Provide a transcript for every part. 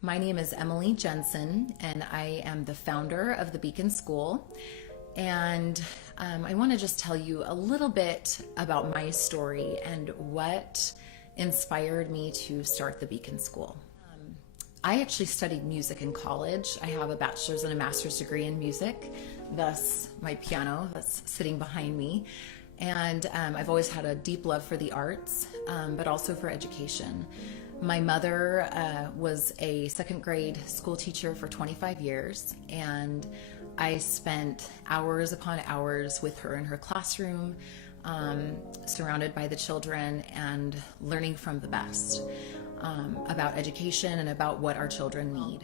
My name is Emily Jensen, and I am the founder of the Beacon School. And I want to just tell you a little bit about my story and what inspired me to start the Beacon School. I actually studied music in college. I have a bachelor's and a master's degree in music, thus my piano that's sitting behind me. And I've always had a deep love for the arts, but also for education. My mother was a second grade school teacher for 25 years, and I spent hours upon hours with her in her classroom, surrounded by the children and learning from the best about education and about what our children need.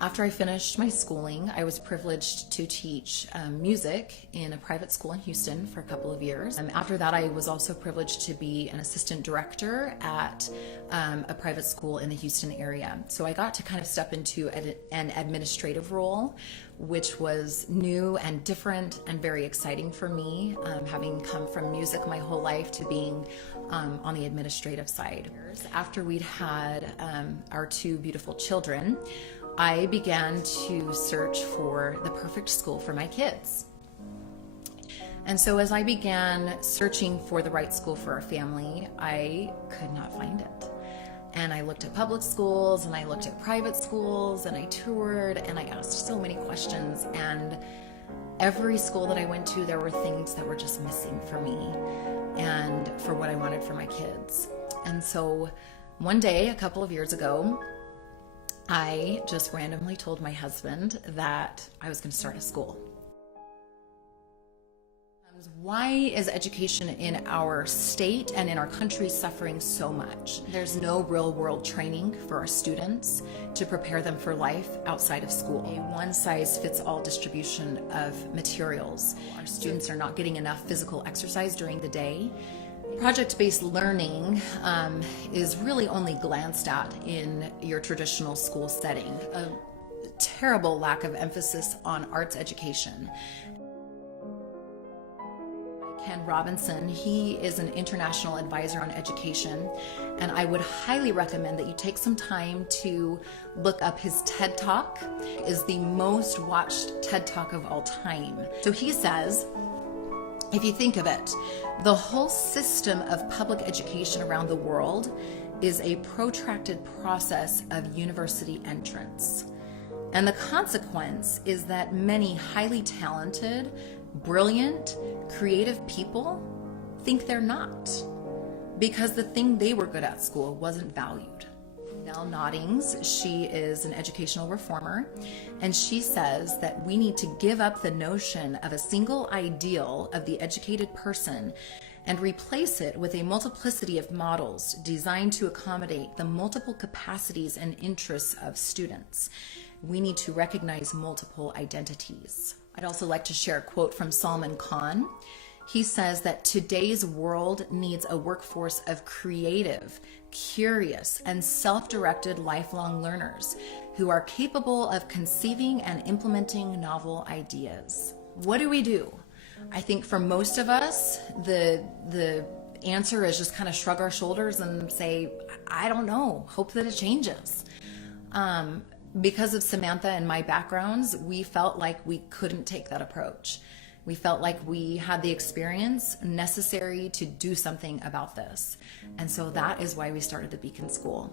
After I finished my schooling, I was privileged to teach music in a private school in Houston for a couple of years. After that, I was also privileged to be an assistant director at a private school in the Houston area. So I got to kind of step into an administrative role, which was new and different and very exciting for me, having come from music my whole life to being on the administrative side. After we'd had our two beautiful children, I began to search for the perfect school for my kids. And so as I began searching for the right school for our family, I could not find it. And I looked at public schools and I looked at private schools and I toured and I asked so many questions, and every school that I went to, there were things that were just missing for me and for what I wanted for my kids. And so one day, a couple of years ago, I just randomly told my husband that I was going to start a school. Why is education in our state and in our country suffering so much? There's no real world training for our students to prepare them for life outside of school. A one-size-fits-all distribution of materials. Our students are not getting enough physical exercise during the day. Project-based learning is really only glanced at in your traditional school setting. A terrible lack of emphasis on arts education. Ken Robinson, he is an international advisor on education, and I would highly recommend that you take some time to look up his TED Talk. It is the most watched TED Talk of all time. So he says, if you think of it, the whole system of public education around the world is a protracted process of university entrance. And the consequence is that many highly talented, brilliant, creative people think they're not, because the thing they were good at school wasn't valued. Nell Noddings, she is an educational reformer, and she says that we need to give up the notion of a single ideal of the educated person and replace it with a multiplicity of models designed to accommodate the multiple capacities and interests of students. We need to recognize multiple identities. I'd also like to share a quote from Salman Khan. He says that today's world needs a workforce of creative, curious, and self-directed lifelong learners who are capable of conceiving and implementing novel ideas. What do we do? I think for most of us, the answer is just kind of shrug our shoulders and say, I don't know, hope that it changes. Because of Samantha and my backgrounds, we felt like we couldn't take that approach. We felt like we had the experience necessary to do something about this. And so that is why we started the Beacon School.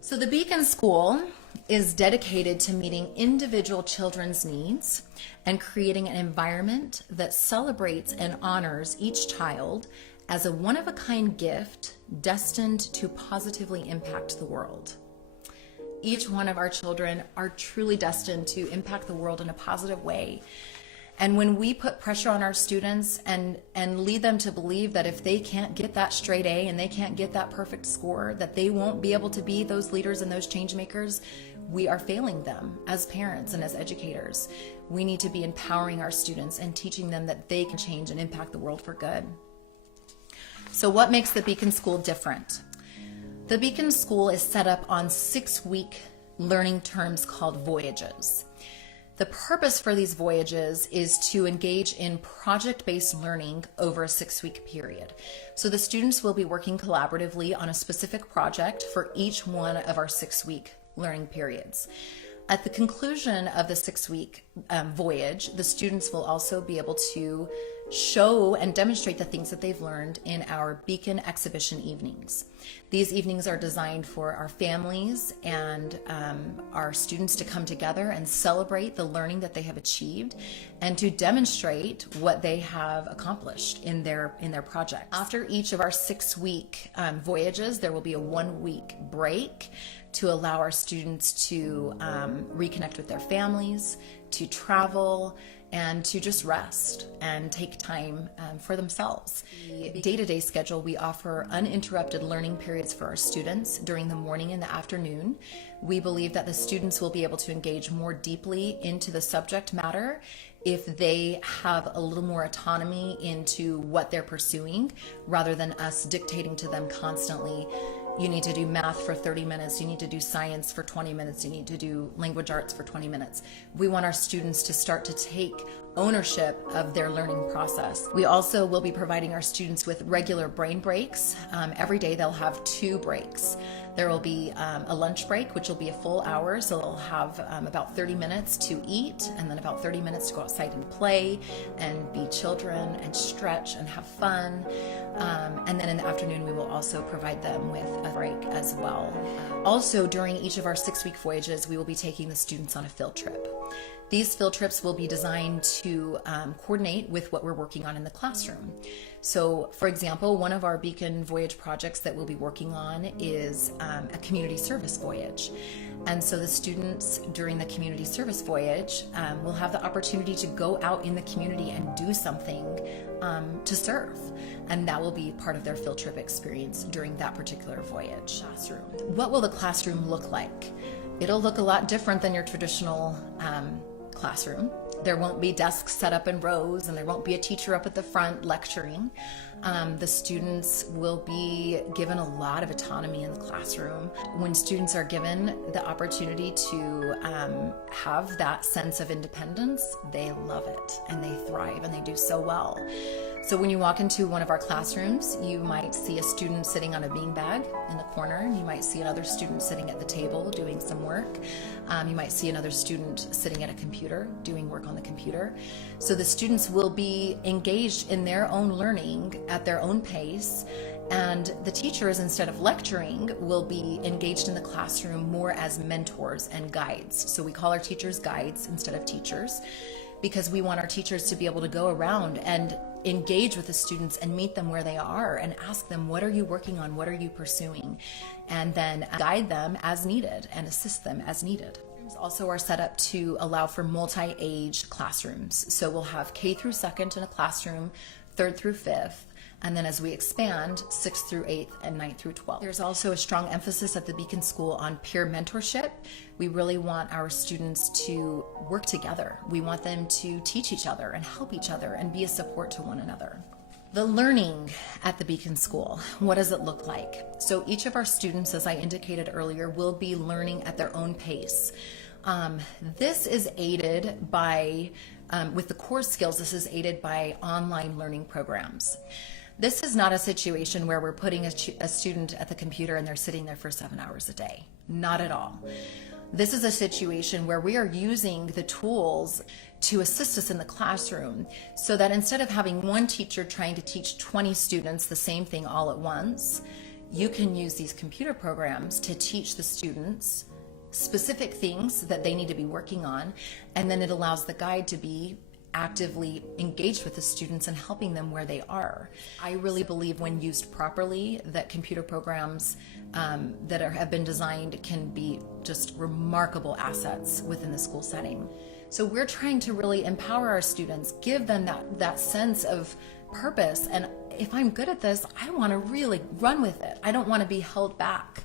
So the Beacon School is dedicated to meeting individual children's needs and creating an environment that celebrates and honors each child as a one-of-a-kind gift destined to positively impact the world. Each one of our children are truly destined to impact the world in a positive way. And when we put pressure on our students and lead them to believe that if they can't get that straight A and they can't get that perfect score, that they won't be able to be those leaders and those change makers, we are failing them as parents and as educators. We need to be empowering our students and teaching them that they can change and impact the world for good. So what makes the Beacon School different? The Beacon School is set up on 6-week learning terms called voyages. The purpose for these voyages is to engage in project-based learning over a 6-week period. So the students will be working collaboratively on a specific project for each one of our 6-week learning periods. At the conclusion of the 6-week voyage, the students will also be able to show and demonstrate the things that they've learned in our Beacon exhibition evenings. These evenings are designed for our families and our students to come together and celebrate the learning that they have achieved and to demonstrate what they have accomplished in their project. After each of our 6-week voyages, there will be a 1-week break to allow our students to reconnect with their families, to travel, and to just rest and take time for themselves. The day-to-day schedule, we offer uninterrupted learning periods for our students during the morning and the afternoon. We believe that the students will be able to engage more deeply into the subject matter if they have a little more autonomy into what they're pursuing, rather than us dictating to them constantly, you need to do math for 30 minutes, you need to do science for 20 minutes, you need to do language arts for 20 minutes. We want our students to start to take ownership of their learning process. We also will be providing our students with regular brain breaks. Every day they'll have 2 breaks. There will be a lunch break, which will be a full hour, so they'll have about 30 minutes to eat and then about 30 minutes to go outside and play and be children and stretch and have fun. And then in the afternoon, we will also provide them with a break as well. Also, during each of our 6-week voyages, we will be taking the students on a field trip. These field trips will be designed to coordinate with what we're working on in the classroom. So, for example, one of our Beacon Voyage projects that we'll be working on is a community service voyage. And so the students during the community service voyage will have the opportunity to go out in the community and do something to serve. And that will be part of their field trip experience during that particular voyage. Classroom. What will the classroom look like? It'll look a lot different than your traditional classroom. There won't be desks set up in rows, and there won't be a teacher up at the front lecturing. The students will be given a lot of autonomy in the classroom. When students are given the opportunity to have that sense of independence, they love it and they thrive and they do so well. So when you walk into one of our classrooms, you might see a student sitting on a beanbag in the corner. You might see another student sitting at the table doing some work. You might see another student sitting at a computer doing work on the computer. So the students will be engaged in their own learning at their own pace, and the teachers, instead of lecturing, will be engaged in the classroom more as mentors and guides. So we call our teachers guides instead of teachers, because we want our teachers to be able to go around and engage with the students and meet them where they are and ask them, what are you working on? What are you pursuing? And then guide them as needed and assist them as needed. Also are set up to allow for multi-age classrooms. So we'll have K through 2nd in a classroom, 3rd through 5th, and then as we expand, 6th through 8th and 9th through 12th. There's also a strong emphasis at the Beacon School on peer mentorship. We really want our students to work together. We want them to teach each other and help each other and be a support to one another. The learning at the Beacon School, what does it look like? So each of our students, as I indicated earlier, will be learning at their own pace. This is aided by, with the core skills, this is aided by online learning programs. This is not a situation where we're putting a student at the computer and they're sitting there for 7 hours a day. Not at all. This is a situation where we are using the tools to assist us in the classroom, so that instead of having one teacher trying to teach 20 students the same thing all at once, you can use these computer programs to teach the students specific things that they need to be working on, and then it allows the guide to be actively engaged with the students and helping them where they are. I really believe, when used properly, that computer programs that have been designed can be just remarkable assets within the school setting. So we're trying to really empower our students, give them that sense of purpose, and if I'm good at this, I want to really run with it. I don't want to be held back.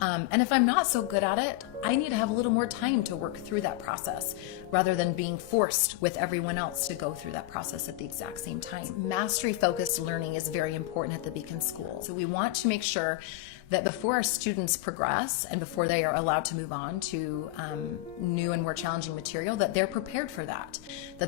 And if I'm not so good at it, I need to have a little more time to work through that process, rather than being forced with everyone else to go through that process at the exact same time. Mastery-focused learning is very important at the Beacon School. So we want to make sure that before our students progress and before they are allowed to move on to new and more challenging material, that they're prepared for that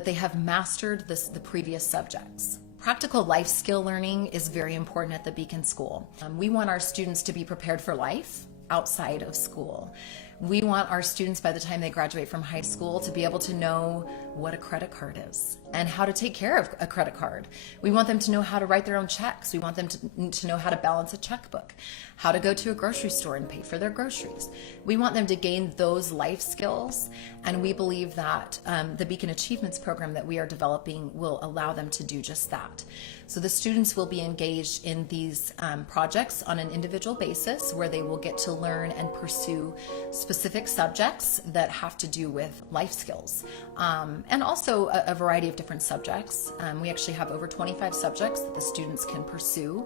they have mastered the previous subjects. Practical life skill learning is very important at the Beacon School. We want our students to be prepared for life outside of school. We want our students, by the time they graduate from high school, to be able to know what a credit card is and how to take care of a credit card. We want them to know how to write their own checks. We want them to know how to balance a checkbook, how to go to a grocery store and pay for their groceries. We want them to gain those life skills, and we believe that the Beacon Achievements program that we are developing will allow them to do just that. So the students will be engaged in these projects on an individual basis, where they will get to learn and pursue specific subjects that have to do with life skills, and also a variety of different subjects. We actually have over 25 subjects that the students can pursue,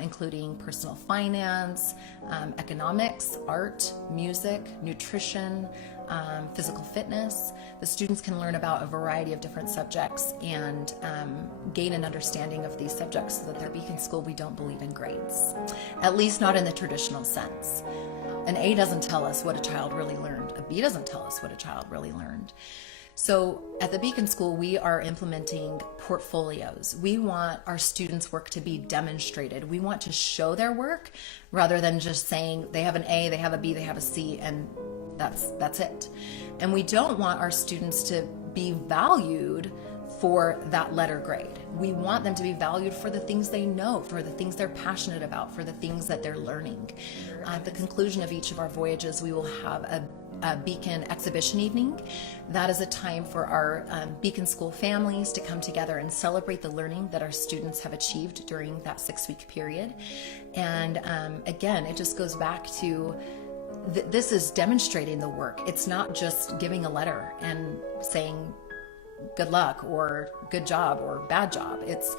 including personal finance, economics, art, music, nutrition, physical fitness. The students can learn about a variety of different subjects and gain an understanding of these subjects, so that at Beacon School we don't believe in grades, at least not in the traditional sense. An A doesn't tell us what a child really learned. A B doesn't tell us what a child really learned. So at the Beacon School, we are implementing portfolios. We want our students' work to be demonstrated. We want to show their work rather than just saying they have an A, they have a B, they have a C, and that's it. And we don't want our students to be valued for that letter grade. We want them to be valued for the things they know, for the things they're passionate about, for the things that they're learning. At the conclusion of each of our voyages, we will have a Beacon exhibition evening. That is a time for our Beacon School families to come together and celebrate the learning that our students have achieved during that 6-week period. And again, it just goes back to this is demonstrating the work. It's not just giving a letter and saying good luck or good job or bad job. It's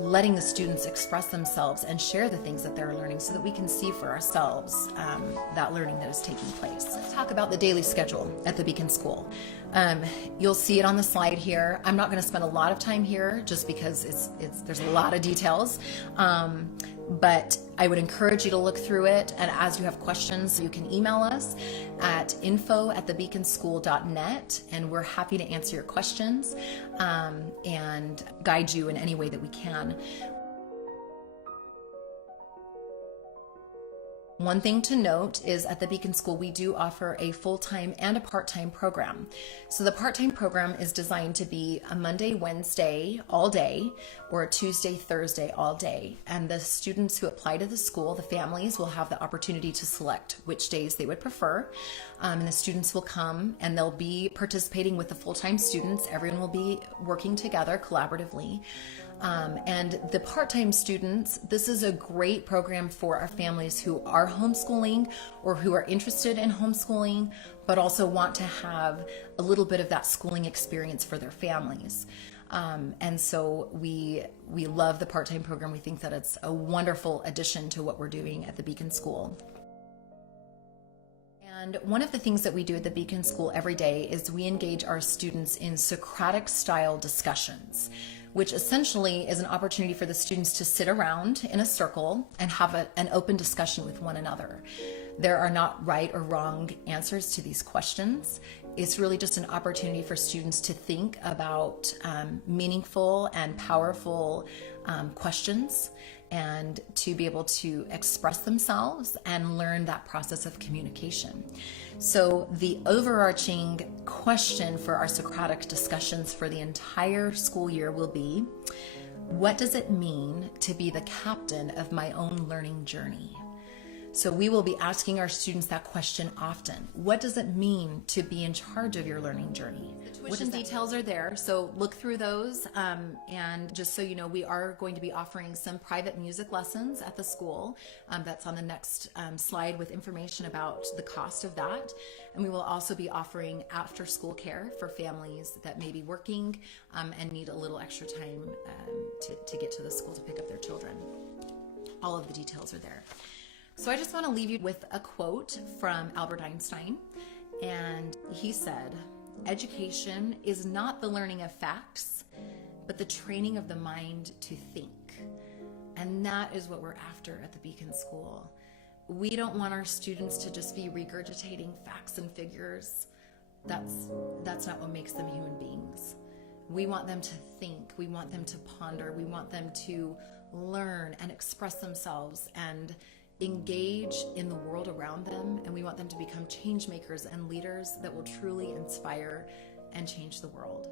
letting the students express themselves and share the things that they're learning, so that we can see for ourselves that learning that is taking place. Let's talk about the daily schedule at the Beacon School. You'll see it on the slide here. I'm not going to spend a lot of time here just because there's a lot of details. But I would encourage you to look through it, and as you have questions, you can email us at info@thebeaconschool.net, and we're happy to answer your questions and guide you in any way that we can. One thing to note is at the Beacon School, we do offer a full-time and a part-time program. So the part-time program is designed to be a Monday, Wednesday, all day, or a Tuesday, Thursday, all day. And the students who apply to the school, the families, will have the opportunity to select which days they would prefer. And the students will come and they'll be participating with the full-time students. Everyone will be working together collaboratively. And the part-time students, this is a great program for our families who are homeschooling or who are interested in homeschooling, but also want to have a little bit of that schooling experience for their families. And so we love the part-time program. We think that it's a wonderful addition to what we're doing at the Beacon School. And one of the things that we do at the Beacon School every day is we engage our students in Socratic-style discussions, which essentially is an opportunity for the students to sit around in a circle and have an open discussion with one another. There are not right or wrong answers to these questions. It's really just an opportunity for students to think about meaningful and powerful questions, and to be able to express themselves and learn that process of communication. So the overarching question for our Socratic discussions for the entire school year will be, what does it mean to be the captain of my own learning journey? So we will be asking our students that question often. What does it mean to be in charge of your learning journey? The tuition details are there, so look through those. And just so you know, we are going to be offering some private music lessons at the school. That's on the next slide with information about the cost of that. And we will also be offering after school care for families that may be working and need a little extra time to get to the school to pick up their children. All of the details are there. So I just want to leave you with a quote from Albert Einstein, and he said, "Education is not the learning of facts, but the training of the mind to think." And that is what we're after at the Beacon School. We don't want our students to just be regurgitating facts and figures. That's not what makes them human beings. We want them to think, we want them to ponder, we want them to learn and express themselves and engage in the world around them, and we want them to become change makers and leaders that will truly inspire and change the world.